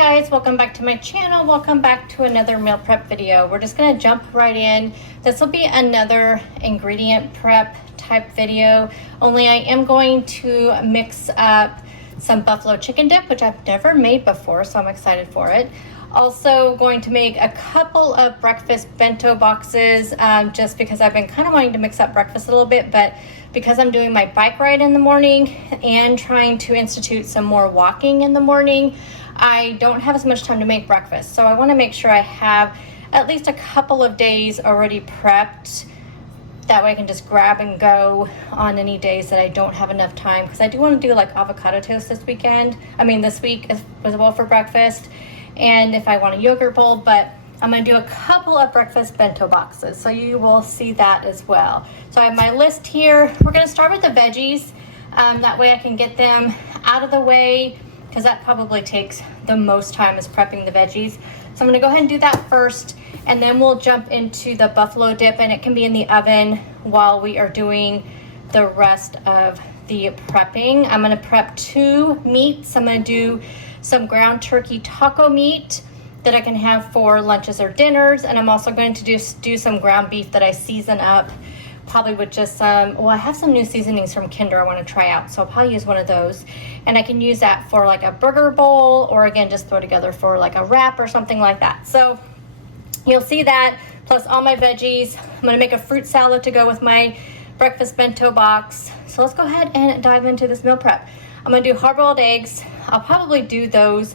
guys, welcome back to my channel. Welcome back to another meal prep video. We're just gonna jump right in. This will be another ingredient prep type video, only I am going to mix up some buffalo chicken dip, which I've never made before, so I'm excited for it. Also going to make a couple of breakfast bento boxes, just because I've been kind of wanting to mix up breakfast a little bit, but because I'm doing my bike ride in the morning and trying to institute some more walking in the morning, I don't have as much time to make breakfast. So I want to make sure I have at least a couple of days already prepped. That way I can just grab and go on any days that I don't have enough time, because I do want to do like avocado toast this week as well for breakfast, and if I want a yogurt bowl. But I'm going to do a couple of breakfast bento boxes, so you will see that as well. So I have my list here. We're going to start with the veggies. That way I can get them out of the way, because that probably takes the most time, is prepping the veggies. So I'm going to go ahead and do that first, and then we'll jump into the buffalo dip, and it can be in the oven while we are doing the rest of the prepping. I'm going to prep 2 meats. I'm going to do some ground turkey taco meat that I can have for lunches or dinners, and I'm also going to do some ground beef that I season up, probably with just some, well, I have some new seasonings from Kinder I want to try out, so I'll probably use one of those, and I can use that for like a burger bowl, or again just throw together for like a wrap or something like that. So you'll see that, plus all my veggies. I'm going to make a fruit salad to go with my breakfast bento box. So let's go ahead and dive into this meal prep. I'm going to do hard-boiled eggs. I'll probably do those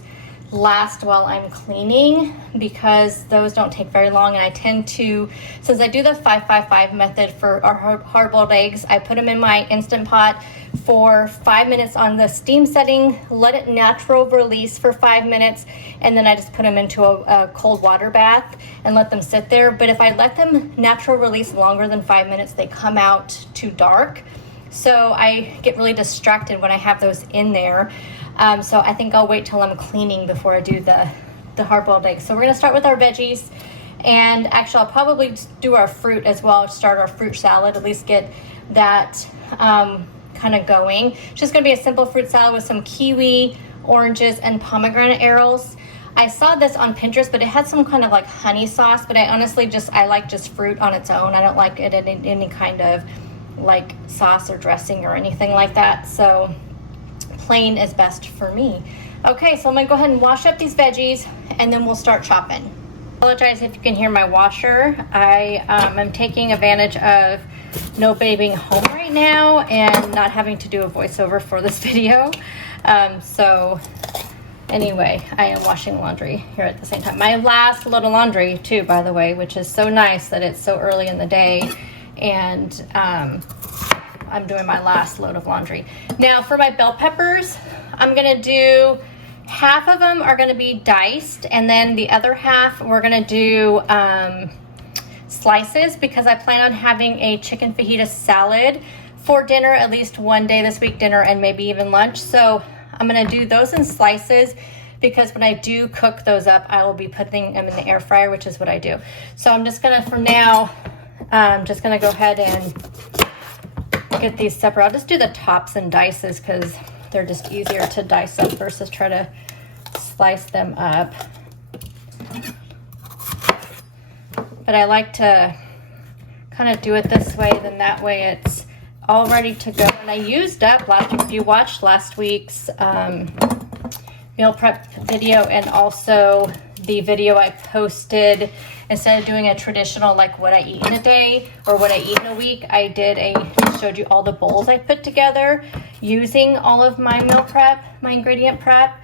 last while I'm cleaning, because those don't take very long, and I tend to, since I do the 5-5-5 method for our hard-boiled eggs, I put them in my Instant Pot for 5 minutes on the steam setting, let it natural release for 5 minutes, and then I just put them into a cold water bath and let them sit there. But if I let them natural release longer than 5 minutes, they come out too dark, so I get really distracted when I have those in there. So I think I'll wait till I'm cleaning before I do the hard-boiled eggs. So we're gonna start with our veggies, and actually I'll probably do our fruit as well, start our fruit salad, at least get that kind of going. It's just gonna be a simple fruit salad with some kiwi, oranges, and pomegranate arils. I saw this on Pinterest, but it had some kind of like honey sauce, but I honestly I like just fruit on its own. I don't like it in any kind of like sauce or dressing or anything like that. So plain is best for me. Okay, so I'm gonna go ahead and wash up these veggies, and then we'll start chopping. I apologize if you can hear my washer. I am taking advantage of no babying home right now and not having to do a voiceover for this video. So anyway, I am washing laundry here at the same time. My last load of laundry too, by the way, which is so nice that it's so early in the day, and I'm doing my last load of laundry. Now for my bell peppers, I'm gonna do, half of them are gonna be diced, and then the other half we're gonna do slices, because I plan on having a chicken fajita salad for dinner at least one day this week, dinner and maybe even lunch. So I'm gonna do those in slices, because when I do cook those up, I will be putting them in the air fryer, which is what I do. So I'm just gonna, for now, just gonna go ahead and get these separate. I'll just do the tops and dices, because they're just easier to dice up versus try to slice them up. But I like to kind of do it this way, then that way it's all ready to go. And I used up if you watched last week's meal prep video, and also the video I posted, instead of doing a traditional like what I eat in a day or what I eat in a week, I showed you all the bowls I put together using all of my meal prep, my ingredient prep,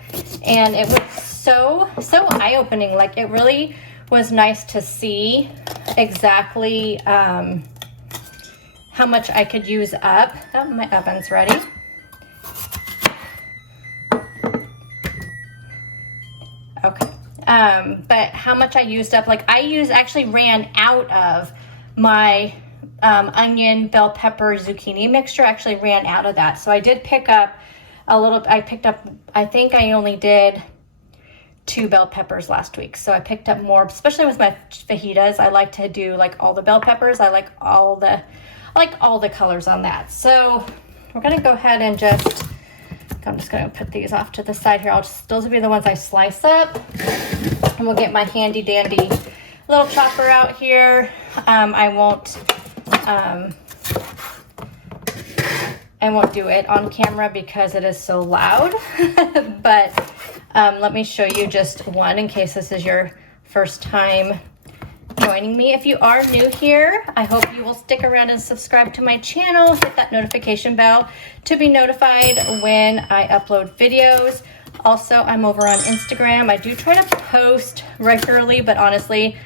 and it was so eye-opening. Like, it really was nice to see exactly how much I could use up. Oh, my oven's ready. Okay. But how much I used up, like actually ran out of my onion, bell pepper, zucchini mixture. Actually ran out of that. So I did pick up I think I only did 2 bell peppers last week. So I picked up more, especially with my fajitas. I like to do like all the bell peppers. I like all the colors on that. So we're gonna go ahead and just I'm just gonna put these off to the side here. Those will be the ones I slice up. And we'll get my handy dandy little chopper out here. I won't do it on camera because it is so loud. But let me show you just one in case this is your first time joining me. If you are new here, I hope you will stick around and subscribe to my channel. Hit that notification bell to be notified when I upload videos. Also, I'm over on Instagram. I do try to post regularly, but honestly,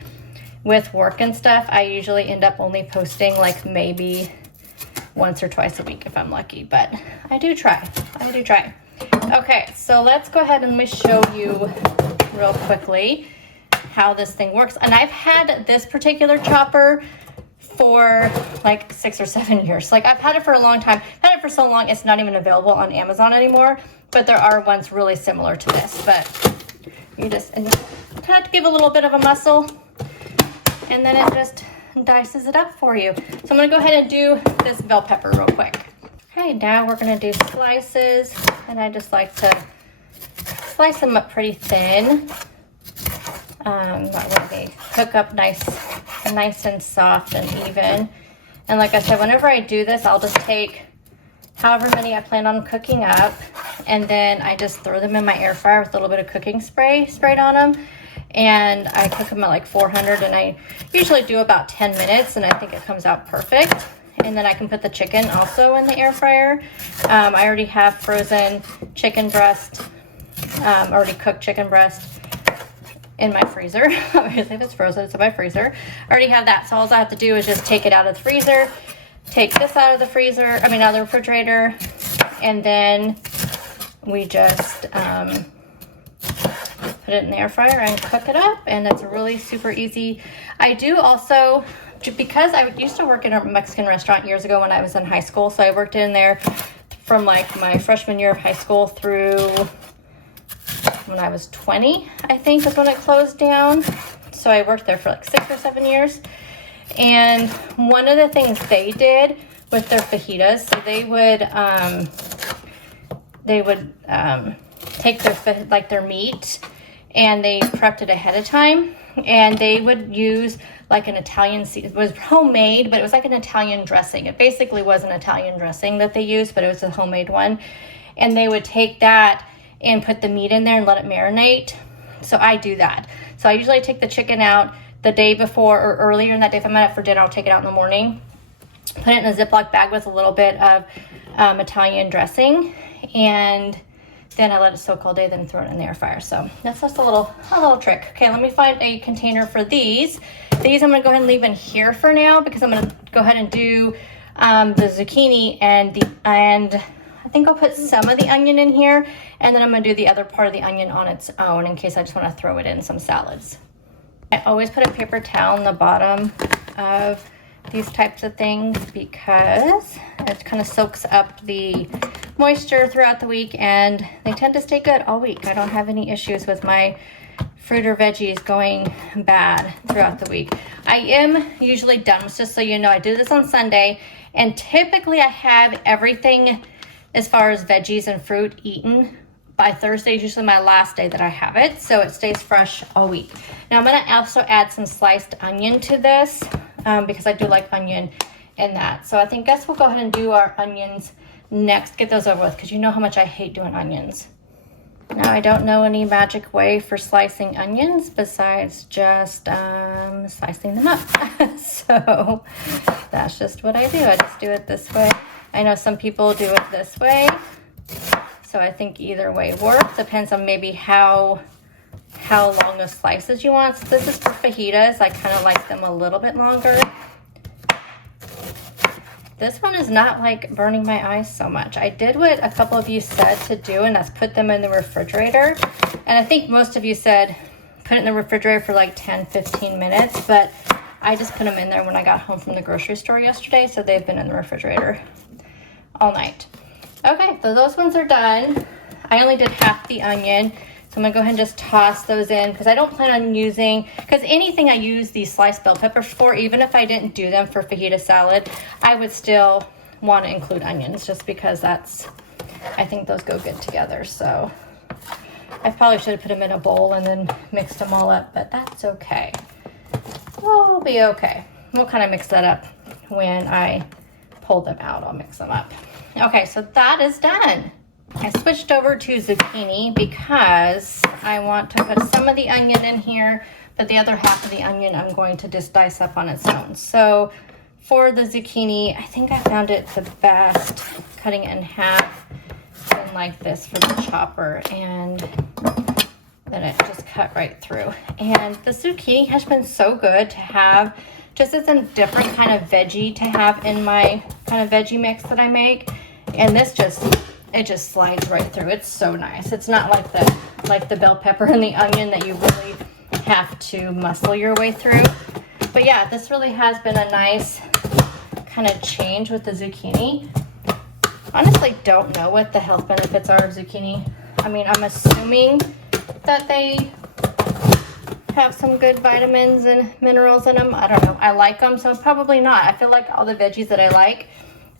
with work and stuff, I usually end up only posting like maybe once or twice a week if I'm lucky, but I do try. Okay, so let's go ahead and let me show you real quickly how this thing works. And I've had this particular chopper for like 6 or 7 years. Like I've had it for a long time. I've had it for so long it's not even available on Amazon anymore, but there are ones really similar to this. But you just kind of have to give a little bit of a muscle, and then it just dices it up for you. So I'm gonna go ahead and do this bell pepper real quick. Okay, now we're gonna do slices, and I just like to slice them up pretty thin. That way they cook up nice and soft and even. And like I said, whenever I do this, I'll just take however many I plan on cooking up, and then I just throw them in my air fryer with a little bit of cooking spray sprayed on them. And I cook them at like 400, and I usually do about 10 minutes, and I think it comes out perfect. And then I can put the chicken also in the air fryer. I already have frozen chicken breast, already cooked chicken breast in my freezer. Obviously, if it's frozen, it's in my freezer. I already have that, so all I have to do is just take it out of the freezer, take this out of the freezer, out of the refrigerator, and then we just put it in the air fryer and cook it up, and it's really super easy. I do also, because I used to work in a Mexican restaurant years ago when I was in high school, so I worked in there from like my freshman year of high school through when I was 20, I think is when it closed down. So I worked there for like 6 or 7 years. And one of the things they did with their fajitas, so they would take their meat, and they prepped it ahead of time, and they would use like an Italian seasoning. It was homemade, but it was like an Italian dressing. It basically was an Italian dressing that they used, but it was a homemade one. And they would take that and put the meat in there and let it marinate. So I do that. So I usually take the chicken out the day before or earlier in that day. If I'm out for dinner, I'll take it out in the morning, put it in a Ziploc bag with a little bit of Italian dressing, and then I let it soak all day, then throw it in the air fryer. So that's just a little trick. Okay, let me find a container for these. These I'm gonna go ahead and leave in here for now, because I'm gonna go ahead and do the zucchini and I think I'll put some of the onion in here, and then I'm gonna do the other part of the onion on its own in case I just wanna throw it in some salads. I always put a paper towel on the bottom of these types of things because it kind of soaks up the moisture throughout the week, and they tend to stay good all week. I don't have any issues with my fruit or veggies going bad throughout the week. I am usually done, just so you know. I do this on Sunday, and typically I have everything as far as veggies and fruit eaten by Thursday. Is usually my last day that I have it, so it stays fresh all week. Now I'm gonna also add some sliced onion to this because I do like onion in that. So I guess we'll go ahead and do our onions next, get those over with, because you know how much I hate doing onions. Now I don't know any magic way for slicing onions besides just slicing them up. So that's just what I do. I just do it this way. I know some people do it this way, so I think either way works. Depends on maybe how long of slices you want. So this is for fajitas. I kind of like them a little bit longer. This one is not like burning my eyes so much. I did what a couple of you said to do, and that's put them in the refrigerator. And I think most of you said put it in the refrigerator for like 10-15 minutes, but I just put them in there when I got home from the grocery store yesterday, so they've been in the refrigerator all night. Okay, so those ones are done. I only did half the onion, so I'm gonna go ahead and just toss those in, because I don't plan on using, because anything I use these sliced bell peppers for, even if I didn't do them for fajita salad, I would still want to include onions, just because that's I think those go good together. So I probably should have put them in a bowl and then mixed them all up, but that's okay. We'll be okay. We'll kind of mix that up when I pull them out. I'll mix them up. Okay, so that is done. I switched over to zucchini because I want to put some of the onion in here, but the other half of the onion I'm going to just dice up on its own. So for the zucchini, I think I found it the best cutting it in half and like this for the chopper, and then it just cut right through. And the zucchini has been so good to have just as a different kind of veggie to have in my kind of veggie mix that I make. And this it just slides right through. It's so nice. It's not like the bell pepper and the onion that you really have to muscle your way through. But yeah, this really has been a nice kind of change with the zucchini. Honestly, don't know what the health benefits are of zucchini. I mean, I'm assuming that they have some good vitamins and minerals in them. I don't know. I like them, so probably not. I feel like all the veggies that I like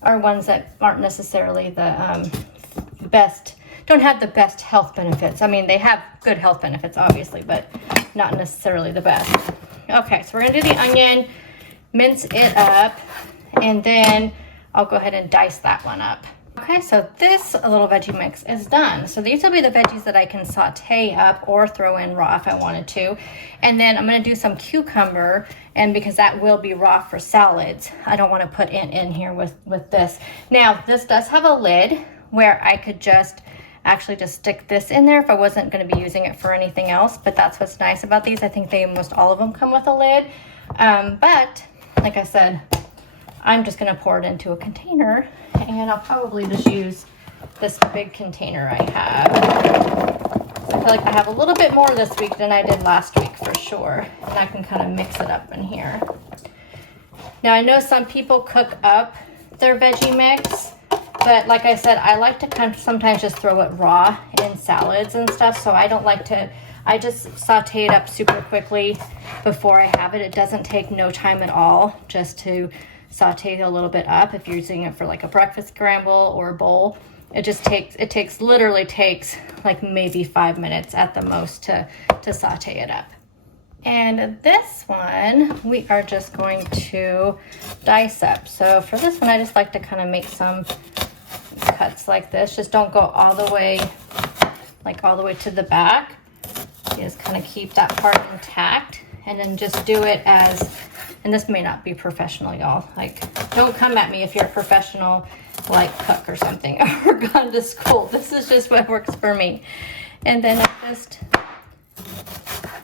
are ones that aren't necessarily the best, don't have the best health benefits. I mean, they have good health benefits, obviously, but not necessarily the best. Okay, so we're gonna do the onion, mince it up, and then I'll go ahead and dice that one up. Okay, so this little veggie mix is done. So these will be the veggies that I can saute up or throw in raw if I wanted to. And then I'm gonna do some cucumber, and because that will be raw for salads, I don't wanna put in here with this. Now, this does have a lid where I could just stick this in there if I wasn't gonna be using it for anything else, but that's what's nice about these. I think almost all of them come with a lid. But like I said, I'm just gonna pour it into a container, and I'll probably just use this big container I have. I feel like I have a little bit more this week than I did last week for sure, and I can kind of mix it up in here. Now I know some people cook up their veggie mix, but like I said, I like to kind of sometimes just throw it raw in salads and stuff, so I don't like to, I just saute it up super quickly before I have it. It doesn't take no time at all just to saute a little bit up. If you're using it for like a breakfast scramble or a bowl, it literally takes like maybe 5 minutes at the most to saute it up. And this one we are just going to dice up. So for this one, I just like to kind of make some cuts like this. Just don't go all the way to the back. You just kind of keep that part intact, and then just do it as, and this may not be professional, y'all. Like, don't come at me if you're a professional, like cook or something, or gone to school. This is just what works for me. And then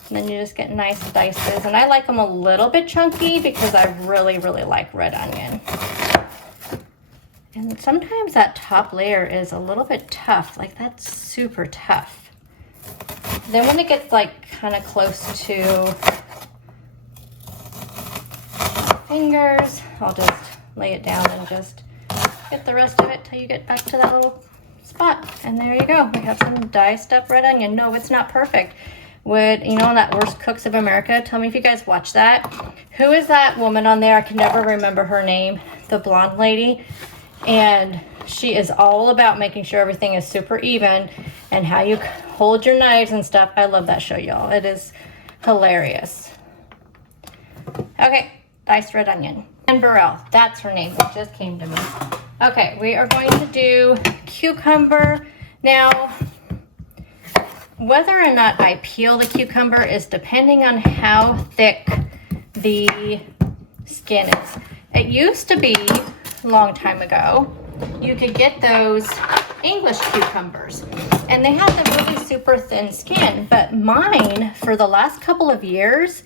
then you just get nice dices. And I like them a little bit chunky because I really, really like red onion. And sometimes that top layer is a little bit tough. Like, that's super tough. Then when it gets like kind of close to fingers, I'll just lay it down and just get the rest of it till you get back to that little spot. And there you go. We have some diced up red onion. No, it's not perfect. You know, that Worst Cooks of America, tell me if you guys watch that. Who is that woman on there? I can never remember her name. The blonde lady. And she is all about making sure everything is super even and how you hold your knives and stuff. I love that show, y'all. It is hilarious. Okay, diced red onion. And Burrell, that's her name. It just came to me. Okay, we are going to do cucumber. Now, whether or not I peel the cucumber is depending on how thick the skin is. It used to be, a long time ago, you could get those English cucumbers, and they had the really super thin skin, but mine, for the last couple of years,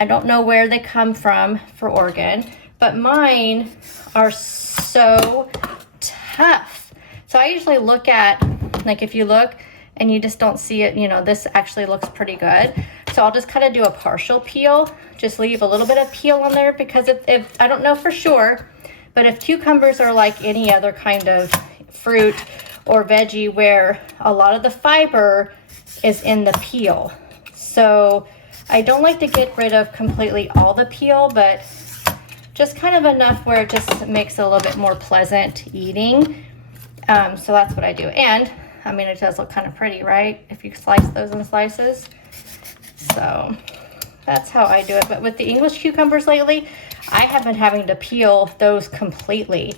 I don't know where they come from for Oregon, but mine are so tough. So I usually look at, like, if you look and you just don't see it, you know, this actually looks pretty good. So I'll just kind of do a partial peel, just leave a little bit of peel on there, because if I don't know for sure, but if cucumbers are like any other kind of fruit or veggie where a lot of the fiber is in the peel. So I don't like to get rid of completely all the peel, but just kind of enough where it just makes it a little bit more pleasant eating. So that's what I do. And I mean, it does look kind of pretty, right? If you slice those in slices. So that's how I do it. But with the English cucumbers lately, I have been having to peel those completely.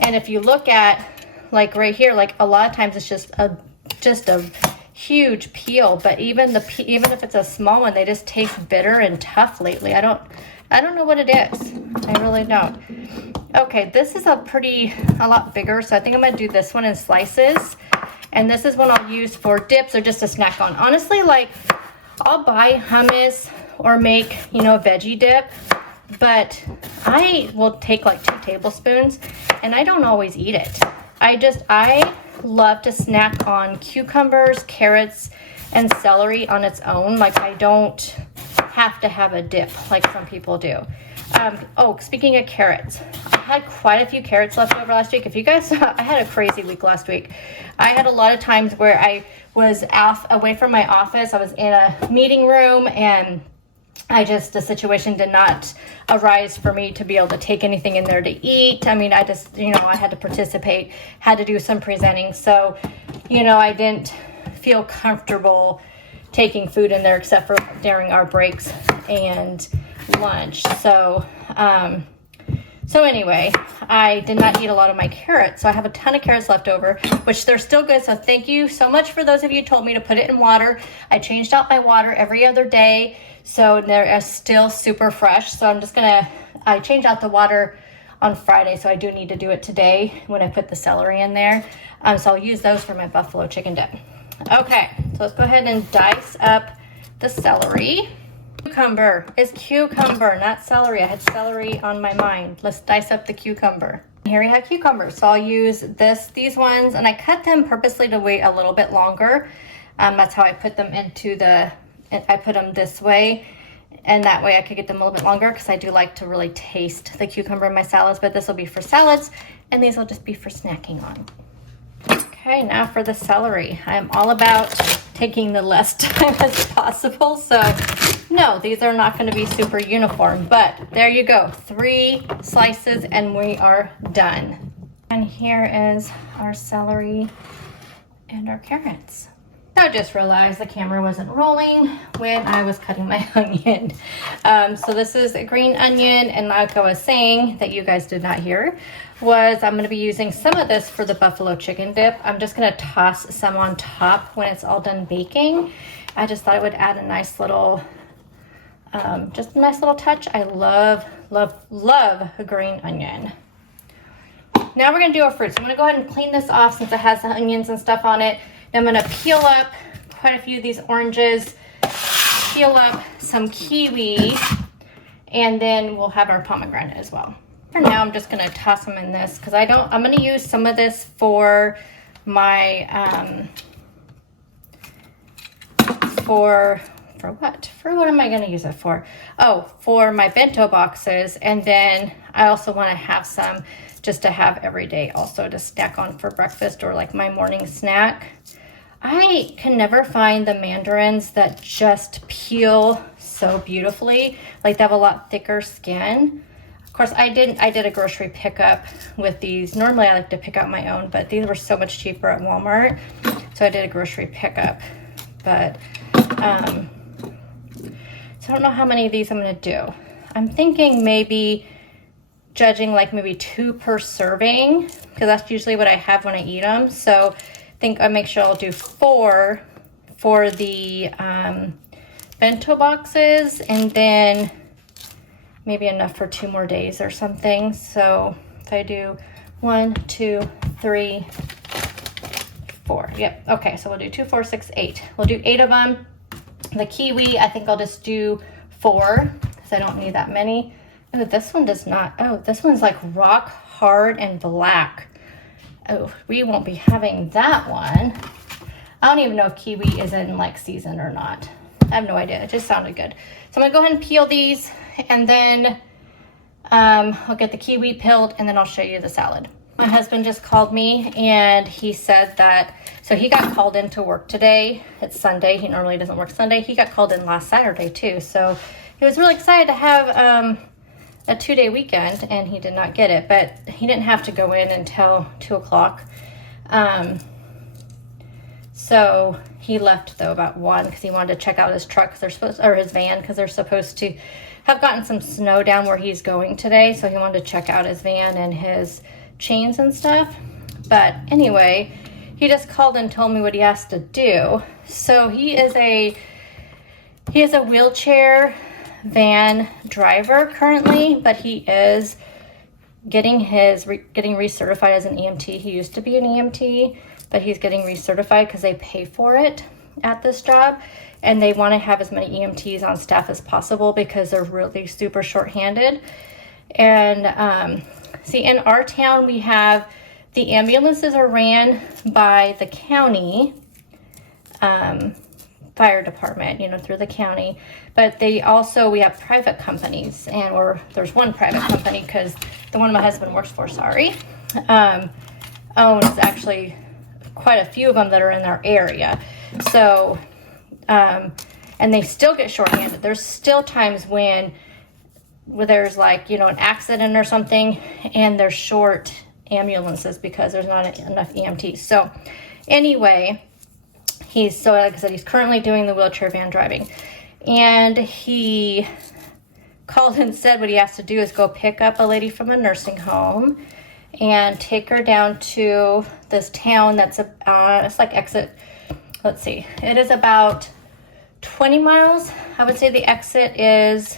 And if you look at like right here, like a lot of times it's just a huge peel, but even if it's a small one, they just taste bitter and tough lately. I don't know what it is. I really don't. Okay, this is a lot bigger, so I think I'm gonna do this one in slices. And this is one I'll use for dips or just a snack on. Honestly, like I'll buy hummus or make, you know, a veggie dip, but I will take like 2 tablespoons and I don't always eat it. I love to snack on cucumbers, carrots, and celery on its own. Like I don't have to have a dip like some people do. Oh, speaking of carrots, I had quite a few carrots left over last week. If you guys saw, I had a crazy week last week. I had a lot of times where I was away from my office. I was in a meeting room and the situation did not arise for me to be able to take anything in there to eat. I mean, I just, you know, I had to participate, had to do some presenting. So, you know, I didn't feel comfortable taking food in there except for during our breaks and lunch. So, so anyway, I did not eat a lot of my carrots. So I have a ton of carrots left over, which they're still good. So thank you so much for those of you who told me to put it in water. I changed out my water every other day. So they're still super fresh. So I change out the water on Friday. So I do need to do it today when I put the celery in there. So I'll use those for my buffalo chicken dip. Okay, so let's go ahead and dice up the celery. Cucumber is cucumber, not celery. I had celery on my mind. Let's dice up the cucumber. Here we have cucumbers. So I'll use these ones, and I cut them purposely to wait a little bit longer. That's how I put them I put them this way, and that way I could get them a little bit longer because I do like to really taste the cucumber in my salads, but this will be for salads, and these will just be for snacking on. Okay, now for the celery. I'm all about taking the less time as possible. So no, these are not going to be super uniform, but there you go. 3 slices and we are done. And here is our celery and our carrots. I just realized the camera wasn't rolling when I was cutting my onion. So this is a green onion, and like I was saying that you guys did not hear, was I'm going to be using some of this for the buffalo chicken dip. I'm just going to toss some on top when it's all done baking. I just thought it would add a nice little, just a nice little touch. I love, love, love a green onion. Now we're going to do our fruits. I'm going to go ahead and clean this off since it has the onions and stuff on it. I'm going to peel up quite a few of these oranges, peel up some kiwi, and then we'll have our pomegranate as well. For now, I'm just going to toss them in this because I'm going to use some of this for my, for what am I going to use it for? Oh, for my bento boxes. And then I also want to have some just to have every day also to snack on for breakfast or like my morning snack. I can never find the mandarins that just peel so beautifully. Like they have a lot thicker skin. Of course, I did a grocery pickup with these. Normally I like to pick out my own, but these were so much cheaper at Walmart. So I did a grocery pickup. But, so I don't know how many of these I'm gonna do. I'm thinking maybe judging like maybe 2 per serving, because that's usually what I have when I eat them. So I think I'll make sure I'll do 4 for the bento boxes, and then maybe enough for 2 more days or something. So if I do 1, 2, 3, 4. Yep. Okay. So we'll do 2, 4, 6, 8. We'll do 8 of them. The kiwi, I think I'll just do 4 because I don't need that many. Oh, this one does not. Oh, this one's like rock hard and black. Oh, we won't be having that one. I don't even know if kiwi is in like season or not. I have no idea. It just sounded good. So I'm gonna go ahead and peel these, and then I'll get the kiwi peeled, and then I'll show you the salad. My husband just called me, and he said that, so he got called into work today. It's Sunday. He normally doesn't work Sunday. He got called in last Saturday too. So he was really excited to have a 2-day weekend, and he did not get it, but he didn't have to go in until 2 o'clock. So he left though about 1 because he wanted to check out his truck, or his van, because they're supposed to have gotten some snow down where he's going today. So he wanted to check out his van and his chains and stuff. But anyway, he just called and told me what he has to do. So he is a wheelchair van driver currently, but he is getting recertified as an EMT. He used to be an EMT, but he's getting recertified because they pay for it at this job, and they want to have as many EMTs on staff as possible because they're really super short-handed. And see, in our town, we have the ambulances are ran by the county fire department, you know, through the county, but we have private companies, and there's one private company because the one my husband works for, owns actually quite a few of them that are in our area. So, and they still get shorthanded. There's still times where there's like, you know, an accident or something, and they're short ambulances because there's not enough EMTs. So anyway, like I said, he's currently doing the wheelchair van driving, and he called and said what he has to do is go pick up a lady from a nursing home and take her down to this town that's it's like exit, let's see, it is about 20 miles. I would say the exit is,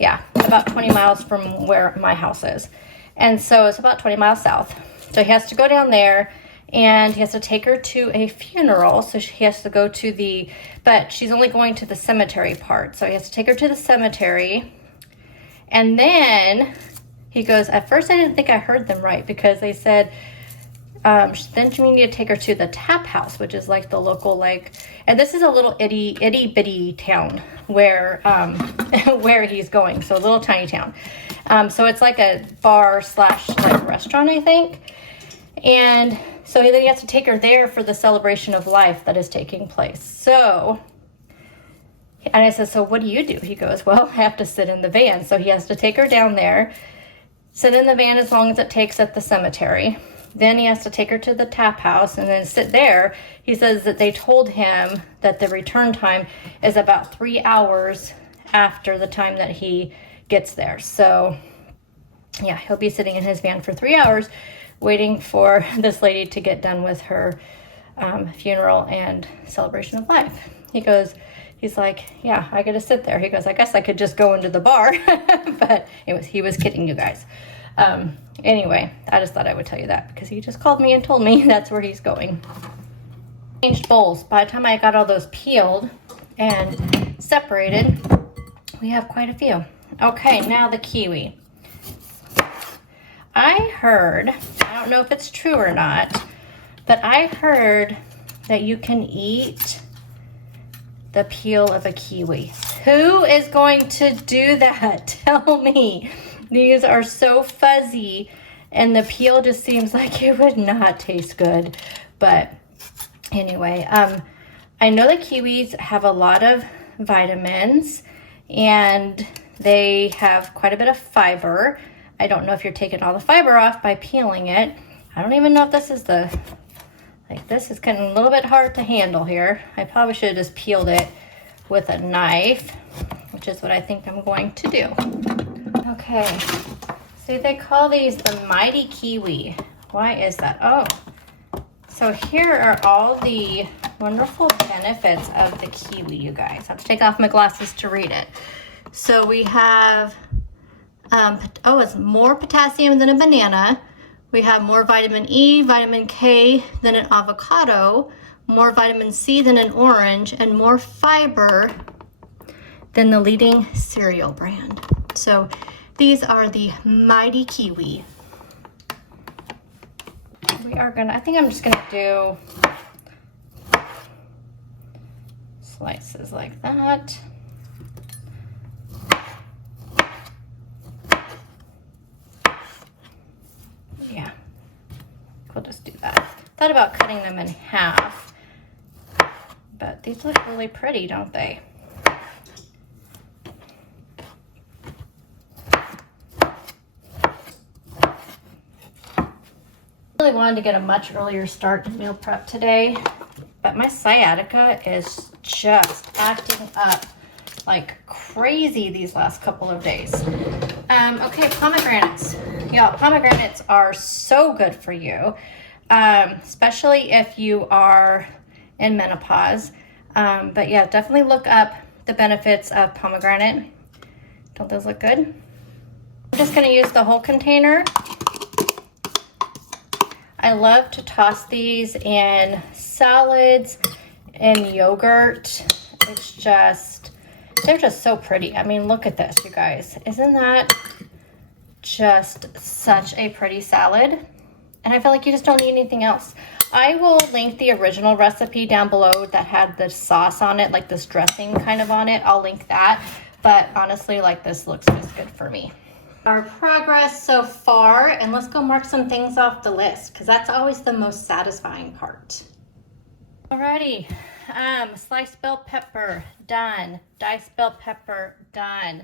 yeah, about 20 miles from where my house is. And so it's about 20 miles south. So he has to go down there, and he has to take her to a funeral. So he has to go to but she's only going to the cemetery part. So he has to take her to the cemetery. And then he goes, at first I didn't think I heard them right, because they said, then you need to take her to the tap house, which is like the local, like, and this is a little itty bitty town where, where he's going. So a little tiny town. So it's like a bar / like restaurant, I think. And so then he has to take her there for the celebration of life that is taking place. So, and I said, so what do you do? He goes, well, I have to sit in the van. So he has to take her down there, sit in the van as long as it takes at the cemetery. Then he has to take her to the tap house and then sit there. He says that they told him that the return time is about 3 hours after the time that he gets there. So yeah, he'll be sitting in his van for 3 hours waiting for this lady to get done with her funeral and celebration of life. He's like, yeah, I gotta sit there. He goes, I guess I could just go into the bar. But he was kidding you guys. Anyway, I just thought I would tell you that because he just called me and told me that's where he's going. Changed bowls. By the time I got all those peeled and separated, we have quite a few. Okay, now the kiwi. I heard, I don't know if it's true or not, but I heard that you can eat the peel of a kiwi. Who is going to do that? Tell me. These are so fuzzy, and the peel just seems like it would not taste good. But anyway, I know that kiwis have a lot of vitamins, and they have quite a bit of fiber. I don't know if you're taking all the fiber off by peeling it. I don't even know if this is this is getting a little bit hard to handle here. I probably should have just peeled it with a knife, which is what I think I'm going to do. Okay, see, they call these the mighty kiwi. Why is that? Oh, so here are all the wonderful benefits of the kiwi, you guys. I have to take off my glasses to read it. So we have, it's more potassium than a banana. We have more vitamin E, vitamin K than an avocado, more vitamin C than an orange, and more fiber than the leading cereal brand. So these are the mighty kiwi. I think I'm just gonna do slices like that. Yeah, we'll just do that. Thought about cutting them in half, but these look really pretty, don't they? Really wanted to get a much earlier start to meal prep today, but my sciatica is just acting up like crazy these last couple of days. Okay, pomegranates. Y'all, pomegranates are so good for you, especially if you are in menopause. But yeah, definitely look up the benefits of pomegranate. Don't those look good? I'm just gonna use the whole container. I love to toss these in salads and yogurt. It's just, they're just so pretty. I mean, look at this, you guys. Isn't that just such a pretty salad? And I feel like you just don't need anything else. I will link the original recipe down below that had the sauce on it, like this dressing kind of on it. I'll link that. But honestly, like, this looks just good for me. Our progress so far, and let's go mark some things off the list because that's always the most satisfying part. Alrighty, sliced bell pepper, done. Diced bell pepper, done.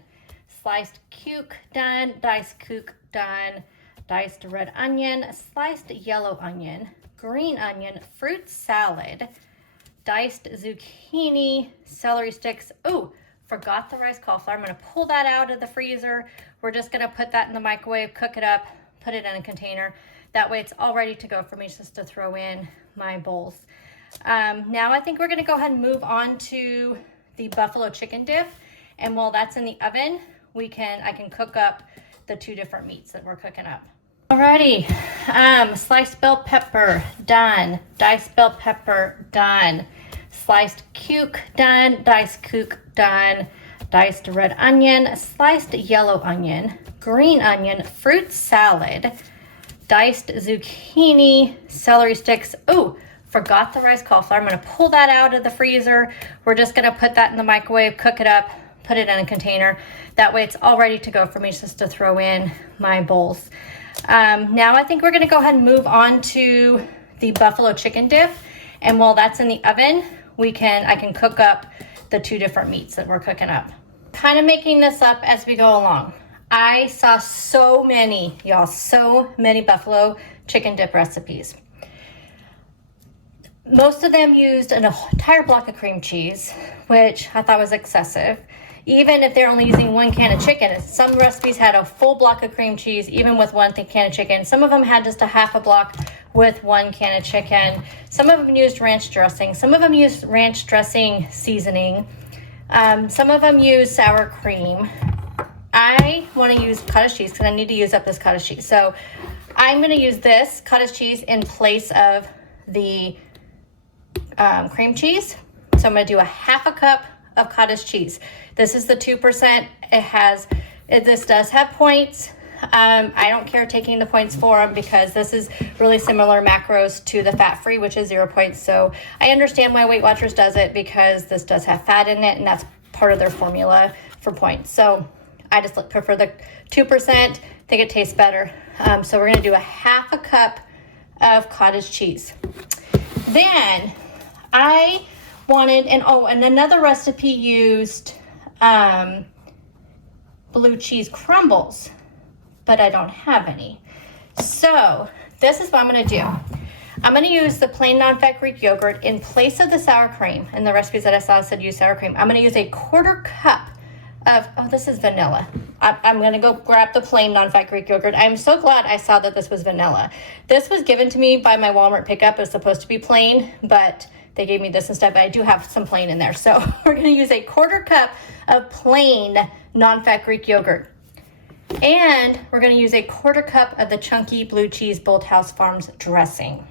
Sliced cuke, done. Diced cuke, done. Diced red onion, sliced yellow onion, green onion, fruit salad, diced zucchini, celery sticks. Oh, forgot the rice cauliflower. I'm gonna pull that out of the freezer. We're just gonna put that in the microwave, cook it up, put it in a container. That way it's all ready to go for me just to throw in my bowls. Now I think we're gonna go ahead and move on to the buffalo chicken dip. And while that's in the oven, I can cook up the two different meats that we're cooking up. Alrighty, sliced bell pepper, done. Diced bell pepper, done. Sliced cuke, done. Diced cuke, done. Diced red onion, sliced yellow onion, green onion, fruit salad, diced zucchini, celery sticks. Oh, forgot the rice cauliflower. I'm gonna pull that out of the freezer. We're just gonna put that in the microwave, cook it up, put it in a container. That way it's all ready to go for me just to throw in my bowls. Now I think we're gonna go ahead and move on to the buffalo chicken dip. And while that's in the oven, I can cook up the two different meats that we're cooking up. Kind of making this up as we go along. I saw so many, y'all, so many buffalo chicken dip recipes. Most of them used an entire block of cream cheese, which I thought was excessive. Even if they're only using 1 can of chicken, some recipes had a full block of cream cheese, even with 1 can of chicken. Some of them had just a half a block with 1 can of chicken. Some of them used ranch dressing. Some of them used ranch dressing seasoning. Some of them use sour cream. I want to use cottage cheese because I need to use up this cottage cheese. So I'm going to use this cottage cheese in place of the cream cheese. So I'm going to do a half a cup of cottage cheese. This is the 2%. This does have points. I don't care taking the points for them because this is really similar macros to the fat-free, which is 0 points. So I understand why Weight Watchers does it because this does have fat in it and that's part of their formula for points. So I just prefer the 2%, think it tastes better. So we're gonna do a half a cup of cottage cheese. Then I wanted, and another recipe used blue cheese crumbles, but I don't have any. So this is what I'm gonna do. I'm gonna use the plain non-fat Greek yogurt in place of the sour cream. In the recipes that I saw said use sour cream. I'm gonna use a 1/4 cup of, this is vanilla. I'm gonna go grab the plain non-fat Greek yogurt. I'm so glad I saw that this was vanilla. This was given to me by my Walmart pickup. It's supposed to be plain, but they gave me this instead, but I do have some plain in there. So we're gonna use a 1/4 cup of plain non-fat Greek yogurt. And we're gonna use a 1/4 cup of the chunky blue cheese Bolthouse Farms dressing.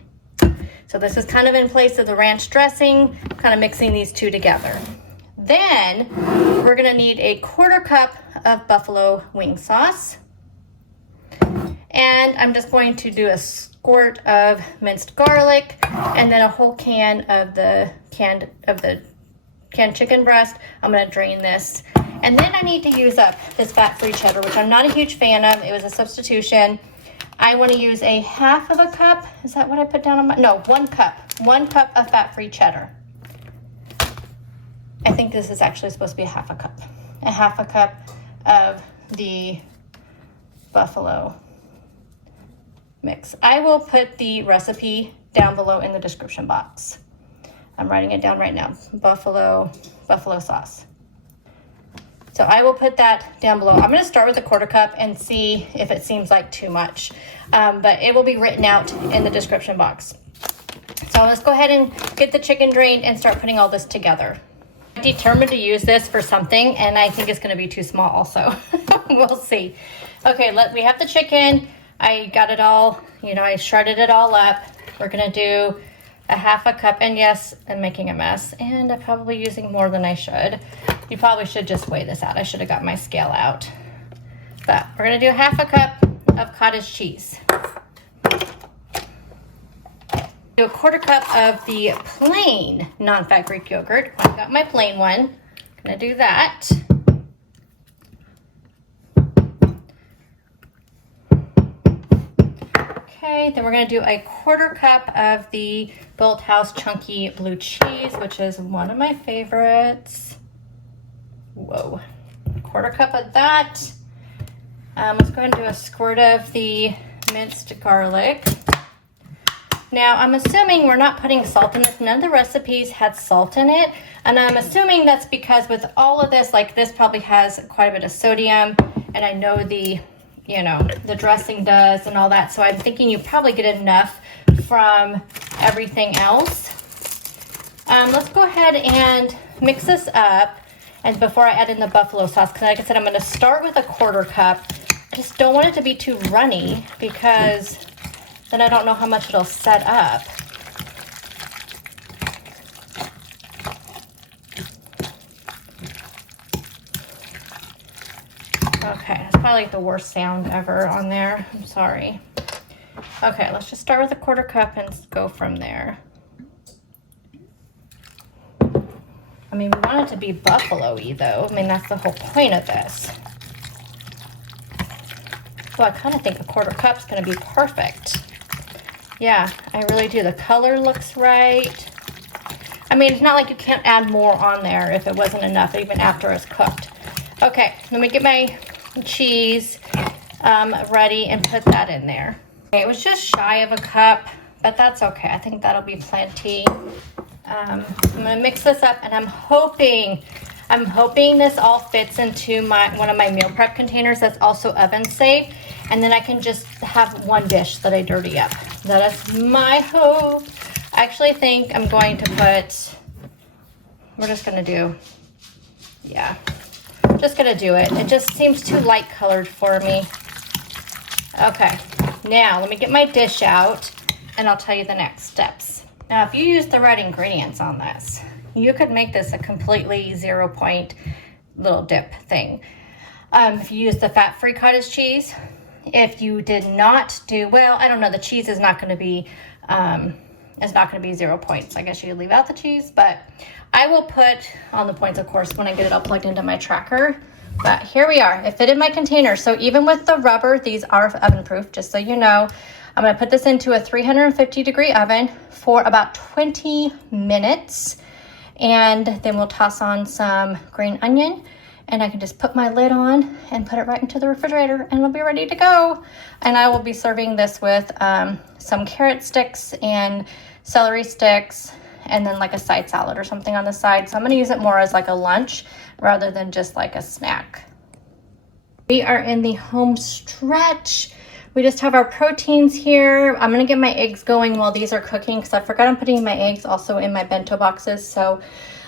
So this is kind of in place of the ranch dressing, kind of mixing these two together. Then we're gonna need a 1/4 cup of buffalo wing sauce. And I'm just going to do a squirt of minced garlic and then a whole can of the canned chicken breast. I'm gonna drain this. And then I need to use up this fat-free cheddar, which I'm not a huge fan of. It was a substitution. I want to use a half of a cup. Is that what I put down on my? No, 1 cup. 1 cup of fat-free cheddar. I think this is actually supposed to be a half a cup. A half a cup of the buffalo mix. I will put the recipe down below in the description box. I'm writing it down right now. Buffalo sauce. So I will put that down below. I'm going to start with a 1/4 cup and see if it seems like too much. But it will be written out in the description box. So let's go ahead and get the chicken drained and start putting all this together. I'm determined to use this for something, and I think it's going to be too small also. We'll see. Okay, we have the chicken. I got it all, I shredded it all up. We're going to do a 1/2 cup, and yes, I'm making a mess, and I'm probably using more than I should. You probably should just weigh this out. I should have got my scale out. But we're going to do a 1/2 cup of cottage cheese. Do a 1/4 cup of the plain non-fat Greek yogurt. I've got my plain one. I'm going to do that. Okay, then we're going to do a 1/4 cup of the Bentos chunky blue cheese, which is one of my favorites. Whoa, 1/4 cup of that. Let's go ahead and do a squirt of the minced garlic. Now, I'm assuming we're not putting salt in this. None of the recipes had salt in it. And I'm assuming that's because with all of this, like this probably has quite a bit of sodium. And I know the dressing does and all that. So I'm thinking you probably get enough from everything else. Let's go ahead and mix this up. And before I add in the buffalo sauce, because like I said, I'm going to start with a 1/4 cup. I just don't want it to be too runny because then I don't know how much it'll set up. Okay, that's probably like the worst sound ever on there. I'm sorry. Okay, let's just start with a 1/4 cup and go from there. I mean, we want it to be buffalo-y though. I mean, that's the whole point of this. So I kind of think a 1/4 cup is going to be perfect. Yeah, I really do. The color looks right. I mean, it's not like you can't add more on there if it wasn't enough, even after it's cooked. Okay, let me get my cheese ready and put that in there. Okay, it was just shy of a cup, but that's okay. I think that'll be plenty. I'm gonna mix this up, and I'm hoping this all fits into one of my meal prep containers that's also oven safe, and then I can just have one dish that I dirty up. That is my hope. I actually think I'm going to we're just gonna do, yeah, just gonna do it. It just seems too light colored for me. Okay, now let me get my dish out, and I'll tell you the next steps. Now, if you use the right ingredients on this, you could make this a completely 0 point little dip thing. If you use the fat-free cottage cheese, if you did not do, well, I don't know, the cheese is not going to be, 0 points. I guess you leave out the cheese, but I will put on the points, of course, when I get it all plugged into my tracker. But here we are. It fit in my container. So even with the rubber, these are oven proof, just so you know. I'm going to put this into a 350-degree oven for about 20 minutes. And then we'll toss on some green onion, and I can just put my lid on and put it right into the refrigerator, and it'll be ready to go. And I will be serving this with some carrot sticks and celery sticks, and then like a side salad or something on the side. So I'm going to use it more as like a lunch rather than just like a snack. We are in the home stretch. We just have our proteins here. I'm gonna get my eggs going while these are cooking because I forgot I'm putting my eggs also in my bento boxes. So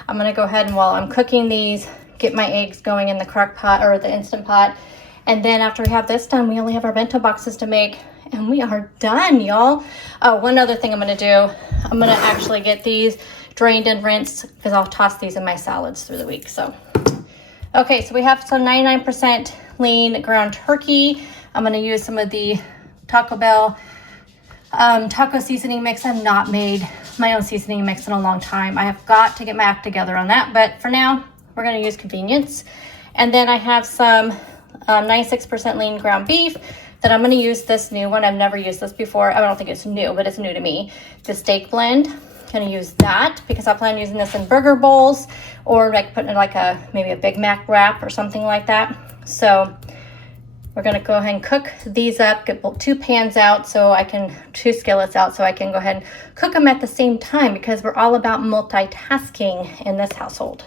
I'm gonna go ahead and while I'm cooking these, get my eggs going in the crock pot or the Instant Pot. And then after we have this done, we only have our bento boxes to make, and we are done, y'all. Oh, one other thing I'm gonna do, I'm gonna actually get these drained and rinsed because I'll toss these in my salads through the week. So, okay, so we have some 99% lean ground turkey. I'm going to use some of the Taco Bell taco seasoning mix. I've not made my own seasoning mix in a long time. I have got to get my act together on that, but for now, we're going to use convenience. And then I have some 96% lean ground beef that I'm going to use this new one. I've never used this before. I don't think it's new, but it's new to me. The steak blend. I'm going to use that because I plan on using this in burger bowls or like putting in like maybe a Big Mac wrap or something like that. So We're gonna go ahead and cook these up, get 2 pans out so I can, 2 skillets out so I can go ahead and cook them at the same time, because we're all about multitasking in this household.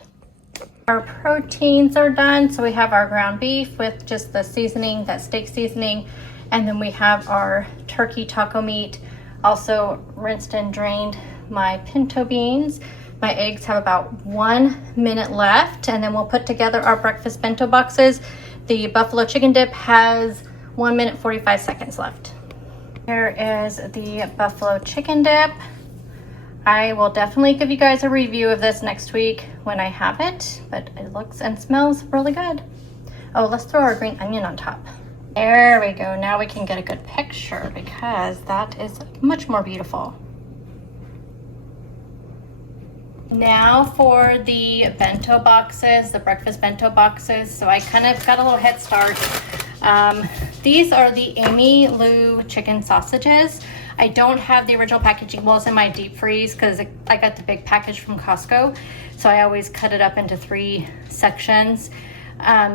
Our proteins are done. So we have our ground beef with just the seasoning, that steak seasoning, and then we have our turkey taco meat, also rinsed and drained my pinto beans. My eggs have about 1 minute left, and then we'll put together our breakfast bento boxes. The buffalo chicken dip has 1 minute 45 seconds left. Here is the buffalo chicken dip. I will definitely give you guys a review of this next week when I have it, but it looks and smells really good. Oh, let's throw our green onion on top. There we go. Now we can get a good picture because that is much more beautiful. Now for the bento boxes, the breakfast bento boxes. So I kind of got a little head start. These are the Amy Lou chicken sausages. I don't have the original packaging. Well, it's in my deep freeze because I got the big package from Costco. So I always cut it up into 3 sections.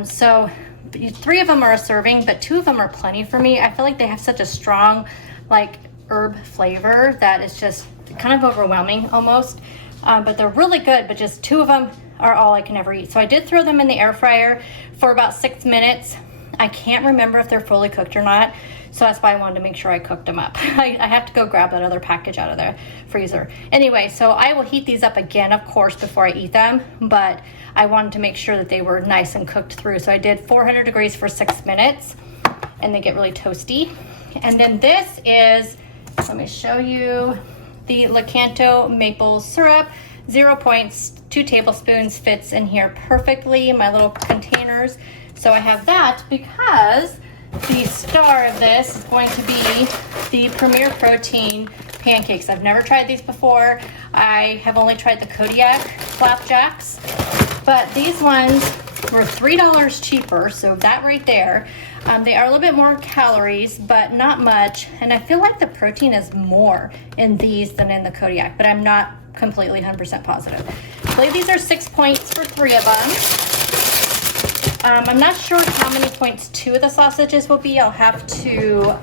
So 3 of them are a serving, but 2 of them are plenty for me. I feel like they have such a strong, like, herb flavor that it's just kind of overwhelming almost. But they're really good, but just 2 of them are all I can ever eat. So I did throw them in the air fryer for about 6 minutes. I can't remember if they're fully cooked or not, so that's why I wanted to make sure I cooked them up. I have to go grab that other package out of the freezer. Anyway, so I will heat these up again, of course, before I eat them, but I wanted to make sure that they were nice and cooked through. So I did 400 degrees for 6 minutes, and they get really toasty. And then this is, let me show you, the Lakanto maple syrup, 0 points, 2 tablespoons, fits in here perfectly in my little containers. So I have that because the star of this is going to be the Premier Protein pancakes. I've never tried these before. I have only tried the Kodiak flapjacks, but these ones were $3 cheaper, so that right there. They are a little bit more calories, but not much, and I feel like the protein is more in these than in the Kodiak, but I'm not completely 100% positive. I believe these are 6 points for 3 of them. I'm not sure how many points 2 of the sausages will be. I'll have to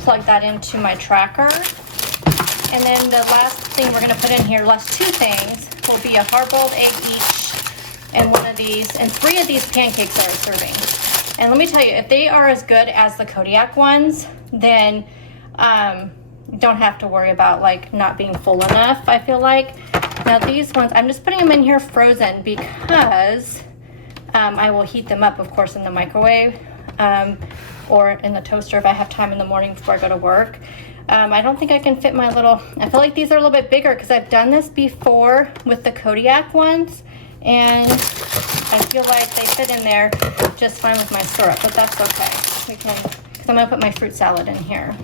plug that into my tracker. And then the last thing we're gonna put in here, last 2 things, will be a hard-boiled egg each, and 1 of these, and 3 of these pancakes are a serving. And let me tell you, if they are as good as the Kodiak ones, then don't have to worry about like not being full enough, I feel like. Now these ones, I'm just putting them in here frozen because I will heat them up, of course, in the microwave or in the toaster if I have time in the morning before I go to work. I don't think I can fit my little, I feel like these are a little bit bigger because I've done this before with the Kodiak ones, and I feel like they fit in there just fine with my syrup, but that's okay. We can, because I'm gonna put my fruit salad in here.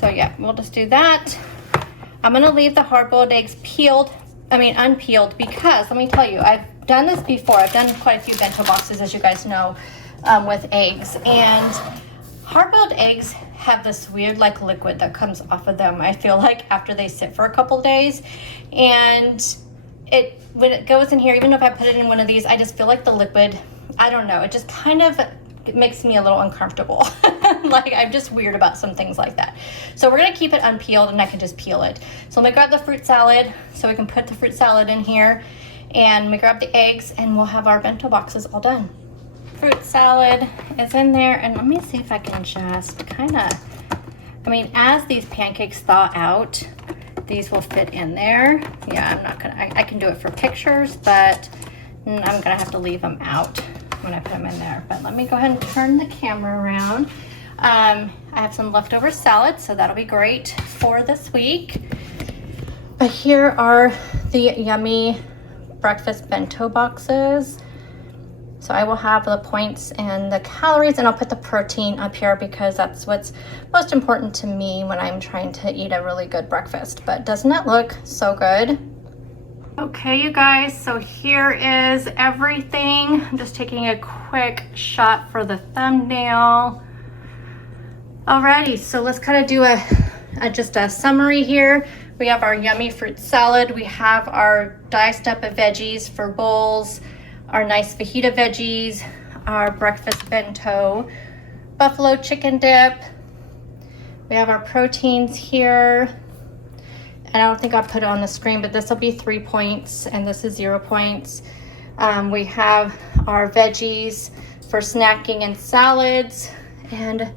So yeah, we'll just do that. I'm gonna leave the hard-boiled eggs unpeeled, because let me tell you, I've done this before. I've done quite a few bento boxes, as you guys know, with eggs, and hard-boiled eggs have this weird like liquid that comes off of them, I feel like, after they sit for a couple days. And when it goes in here, even if I put it in one of these, I just feel like the liquid, I don't know, it just kind of makes me a little uncomfortable. Like, I'm just weird about some things like that. So we're gonna keep it unpeeled, and I can just peel it. So let me grab the fruit salad so we can put the fruit salad in here, and let me grab the eggs, and we'll have our bento boxes all done. Fruit salad is in there, and let me see if I can just kind of, as these pancakes thaw out, these will fit in there. Yeah, I'm not gonna, I can do it for pictures, but I'm gonna have to leave them out when I put them in there. But let me go ahead and turn the camera around. I have some leftover salad, so that'll be great for this week. But here are the yummy breakfast bento boxes. So I will have the points and the calories, and I'll put the protein up here because that's what's most important to me when I'm trying to eat a really good breakfast. But doesn't it look so good? Okay, you guys, so here is everything. I'm just taking a quick shot for the thumbnail. Alrighty, so let's kind of do just a summary here. We have our yummy fruit salad. We have our diced up veggies for bowls, our nice fajita veggies, our breakfast bento, buffalo chicken dip. We have our proteins here. And I don't think I put it on the screen, but this will be 3 points and this is 0 points. We have our veggies for snacking and salads. And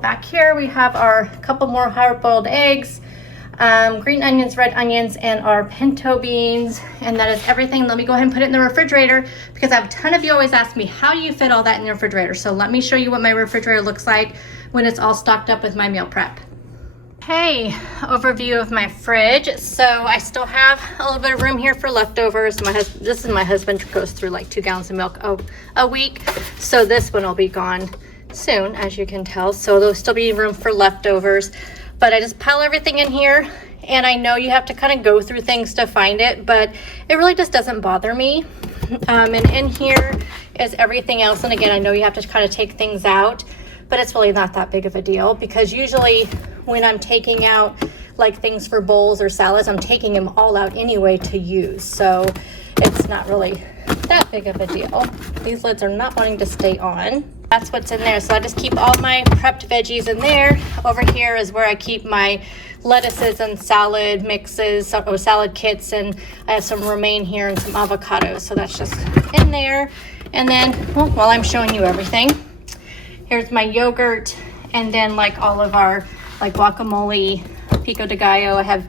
back here we have our couple more hard-boiled eggs, green onions, red onions, and our pinto beans. And that is everything. Let me go ahead and put it in the refrigerator because I have a ton of you always ask me, how do you fit all that in the refrigerator? So let me show you what my refrigerator looks like when it's all stocked up with my meal prep. Hey, overview of my fridge. So I still have a little bit of room here for leftovers. This is my husband goes through like 2 gallons of milk a week. So this one will be gone soon, as you can tell. So there'll still be room for leftovers, but I just pile everything in here. And I know you have to kind of go through things to find it, but it really just doesn't bother me. And in here is everything else. And again, I know you have to kind of take things out, but it's really not that big of a deal because usually when I'm taking out like things for bowls or salads, I'm taking them all out anyway to use. So it's not really that big of a deal. These lids are not wanting to stay on. That's what's in there. So I just keep all my prepped veggies in there. Over here is where I keep my lettuces and salad mixes or salad kits. And I have some romaine here and some avocados. So that's just in there. And then, well, while I'm showing you everything, here's my yogurt, and then like all of our like guacamole, pico de gallo. I have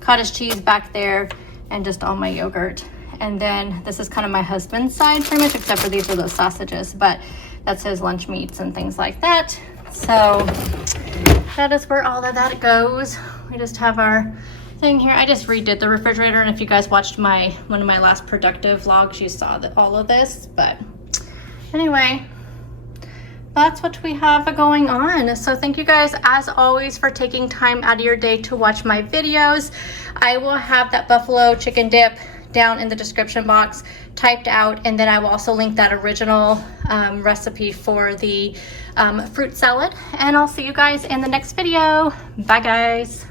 cottage cheese back there and just all my yogurt. And then this is kind of my husband's side pretty much, except for these are those sausages, but that's his lunch meats and things like that. So that is where all of that goes. We just have our thing here. I just redid the refrigerator, and if you guys watched one of my last productive vlogs, you saw that all of this. But anyway, that's what we have going on. So thank you guys as always for taking time out of your day to watch my videos. I will have that buffalo chicken dip down in the description box typed out, and then I will also link that original recipe for the fruit salad. And I'll see you guys in the next video. Bye guys.